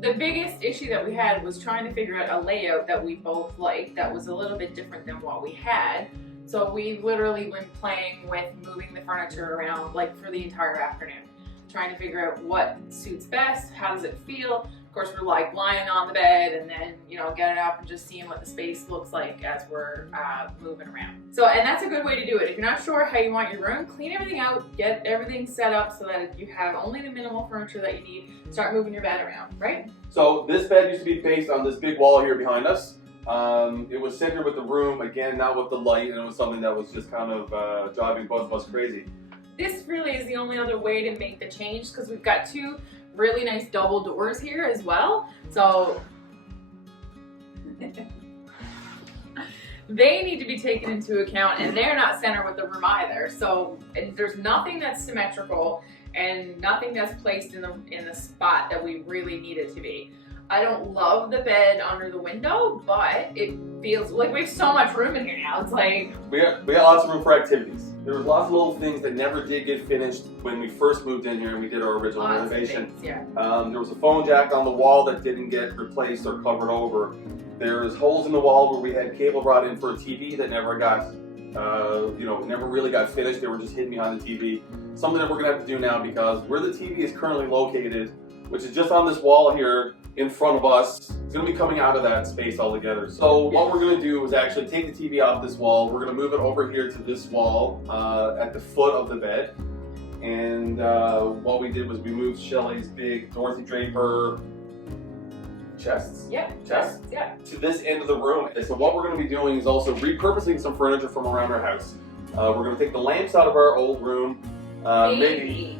The biggest issue that we had was trying to figure out a layout that we both liked that was a little bit different than what we had. So we've literally been playing with moving the furniture around like for the entire afternoon, trying to figure out what suits best, how does it feel. Of course, we're like lying on the bed and then, you know, getting up and just seeing what the space looks like as we're moving around. So, and that's a good way to do it. If you're not sure how you want your room, clean everything out, get everything set up so that you have only the minimal furniture that you need. Start moving your bed around, right? So this bed used to be based on this big wall here behind us. It was centered with the room, again, not with the light, and it was something that was just kind of driving both of us crazy. This really is the only other way to make the change because we've got two really nice double doors here as well. So they need to be taken into account, and they're not centered with the room either. So there's nothing that's symmetrical and nothing that's placed in the spot that we really need it to be. I don't love the bed under the window, but it feels like we have so much room in here now. It's like we got lots of room for activities. There was lots of little things that never did get finished when we first moved in here and we did our original renovation. Yeah. There was a phone jack on the wall that didn't get replaced or covered over. There's holes in the wall where we had cable brought in for a TV that never got, never really got finished. They were just hidden behind the TV. Something that we're gonna have to do now because where the TV is currently located, which is just on this wall here in front of us, it's going to be coming out of that space altogether. So what we're going to do is actually take the TV off this wall. We're going to move it over here to this wall at the foot of the bed. And what we did was we moved Shelley's big Dorothy Draper chests. Yeah. Chests. Yeah. To this end of the room. So what we're going to be doing is also repurposing some furniture from around our house. We're going to take the lamps out of our old room. Maybe.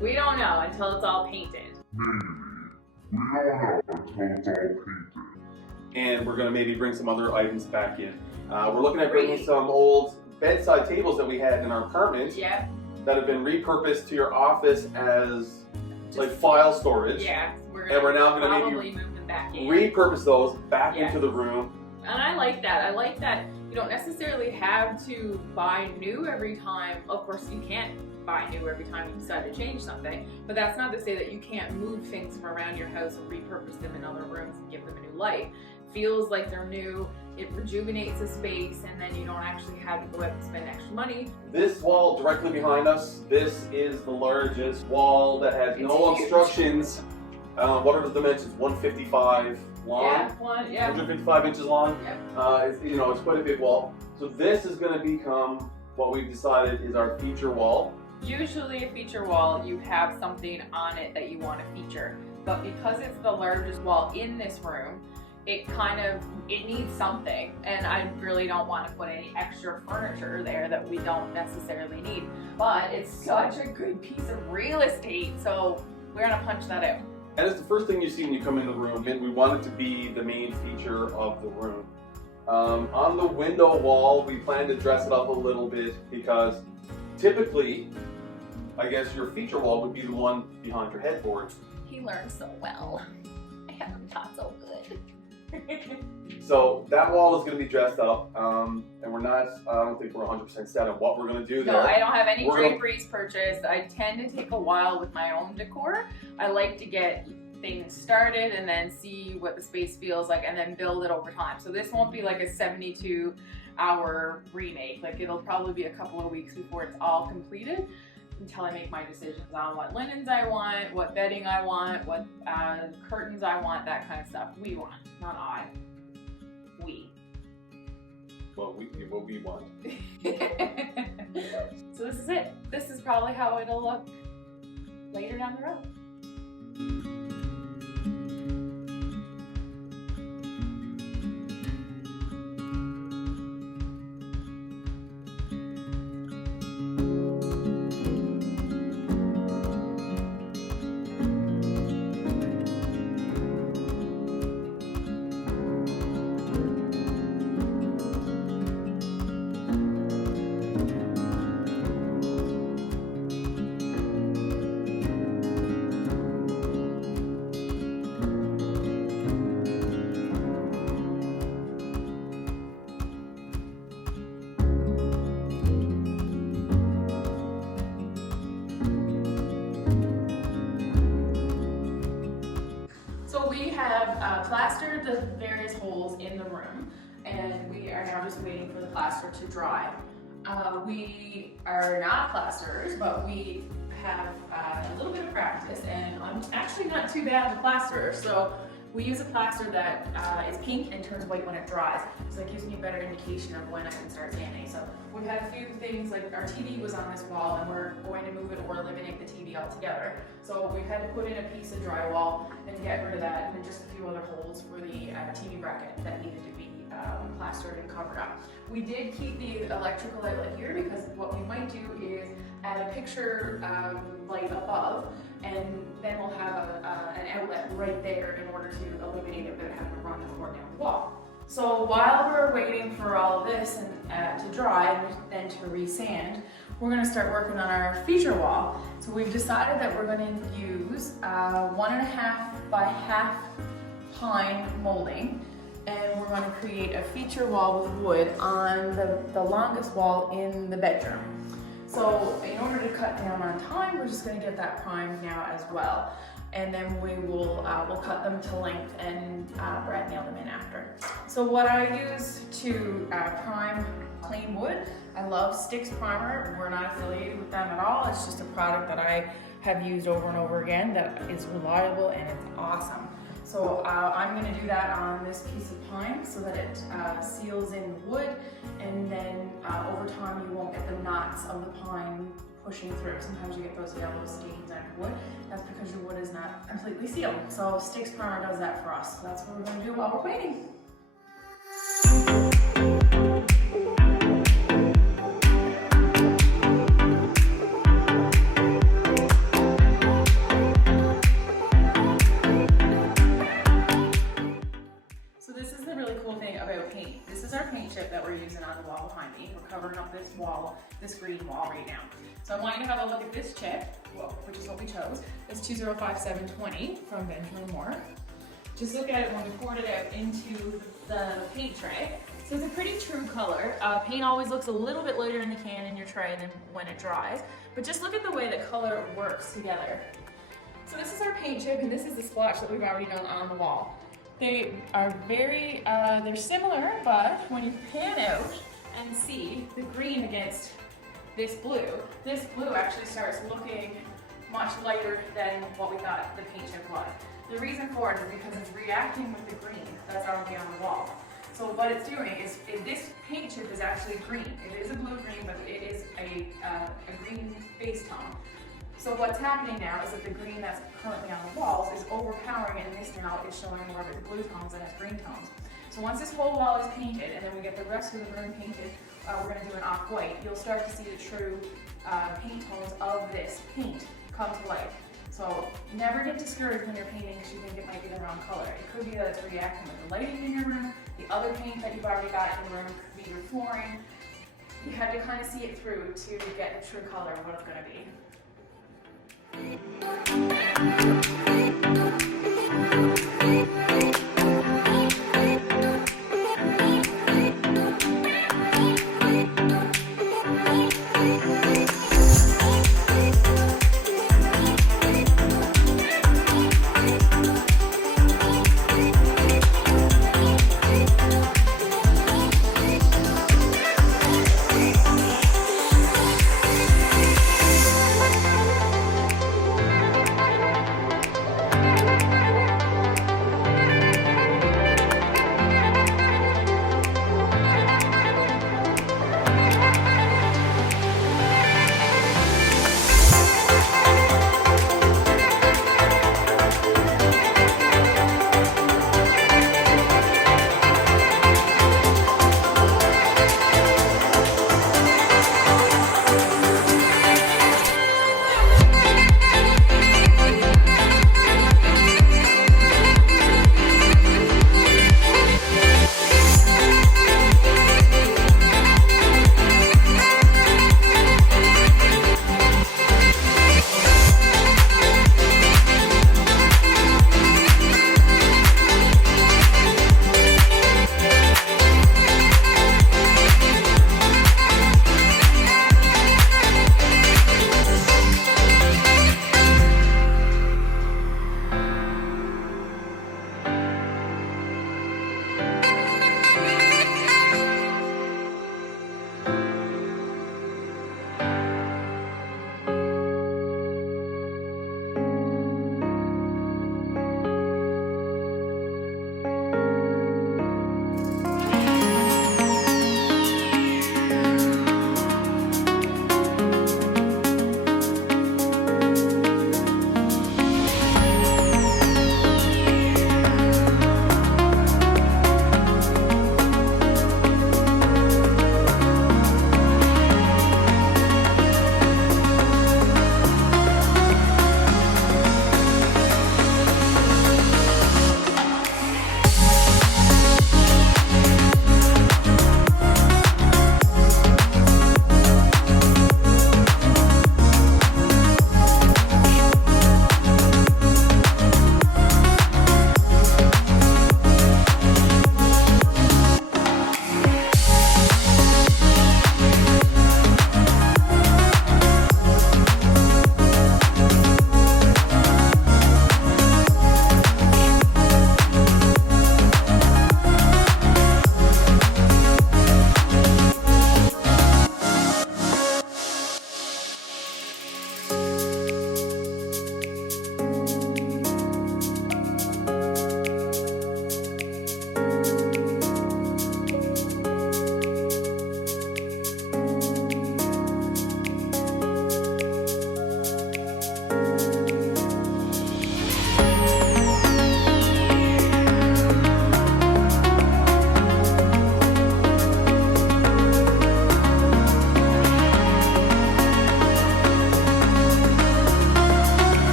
We don't know until it's all painted. And we're going to maybe bring some other items back in. We're looking at bringing some old bedside tables that we had in our apartment that have been repurposed to your office as like file storage. Yeah, we're now going to probably move them back in. Repurpose those back into the room. And I like that. I like that you don't necessarily have to buy new every time. Of course, you can't buy new every time you decide to change something, but that's not to say that you can't move things from around your house and repurpose them in other rooms and give them a new life. Feels like they're new, it rejuvenates the space, and then you don't actually have to go out and spend extra money. This wall directly behind us, this is the largest wall that has no obstructions. What are the dimensions? 155 long? 155 inches long. Yep. It's quite a big wall. So this is going to become what we've decided is our feature wall. Usually a feature wall, you have something on it that you want to feature. But because it's the largest wall in this room, it needs something. And I really don't want to put any extra furniture there that we don't necessarily need. But it's such a good piece of real estate, so we're going to punch that out. And it's the first thing you see when you come in the room, and we want it to be the main feature of the room. On the window wall, we plan to dress it up a little bit because typically, I guess your feature wall would be the one behind your headboard. He learned so well. I haven't taught so good. So that wall is going to be dressed up, and I don't think we're 100% set on what we're going to do there. No, I don't have any draperies purchased. I tend to take a while with my own decor. I like to get things started and then see what the space feels like and then build it over time. So this won't be like a 72-hour remake. Like it'll probably be a couple of weeks before it's all completed until I make my decisions on what linens I want, what bedding I want, what curtains I want, that kind of stuff. We want, not I. We. What we want. So this is it. This is probably how it'll look later down the road. plastered the various holes in the room, and we are now just waiting for the plaster to dry. We are not plasterers, but we have a little bit of practice, and I'm actually not too bad of a plasterer. So we use a plaster that is pink and turns white when it dries. So that gives me a better indication of when I can start sanding. So we've had a few things, like our TV was on this wall and we're going to move it or eliminate the TV altogether. So we've had to put in a piece of drywall and get rid of that, and then just a few other holes for the TV bracket that needed to be plastered and covered up. We did keep the electrical outlet here because what we might do is add a picture light above, and then we'll have an outlet right there in order to illuminate it without having to run the cord down the wall. So while we're waiting for all of this and to dry and then to resand, we're going to start working on our feature wall. So we've decided that we're going to use 1.5 by half pine molding, and we're going to create a feature wall with wood on the longest wall in the bedroom. So in order to cut down on time, we're just going to get that primed now as well. And then we'll cut them to length and brad nail them in after. So what I use to prime plain wood, I love Sticks Primer. We're not affiliated with them at all. It's just a product that I have used over and over again that is reliable and it's awesome. So I'm going to do that on this piece of pine so that it seals in wood, and then over time you won't get the knots of the pine pushing through. Sometimes you get those yellow stains on your wood. That's because your wood is not completely sealed. So Sticks Primer does that for us. So that's what we're going to do while we're waiting. That we're using on the wall behind me. We're covering up this wall, this green wall right now. So I want you to have a look at this chip, which is what we chose. It's 205720 from Benjamin Moore. Just look at it when we poured it out into the paint tray. So it's a pretty true color. Paint always looks a little bit lighter in the can in your tray than when it dries, but just look at the way the color works together. So this is our paint chip, and this is the splotch that we've already done on the wall. They are very, they're similar, but when you pan out and see the green against this blue actually starts looking much lighter than what we thought the paint chip was. The reason for it is because it's reacting with the green that's already on the wall. So what it's doing is, this paint chip is actually green. It is a blue-green, but it is a green base tone. So what's happening now is that the green that's currently on the walls is overpowering it, and this now is showing more of its blue tones than its green tones. So once this whole wall is painted, and then we get the rest of the room painted, we're going to do an off-white, you'll start to see the true paint tones of this paint come to life. So never get discouraged when you're painting because you think it might be the wrong color. It could be that it's reacting with the lighting in your room, the other paint that you've already got in the room, could be your flooring. You have to kind of see it through to get the true color of what it's going to be.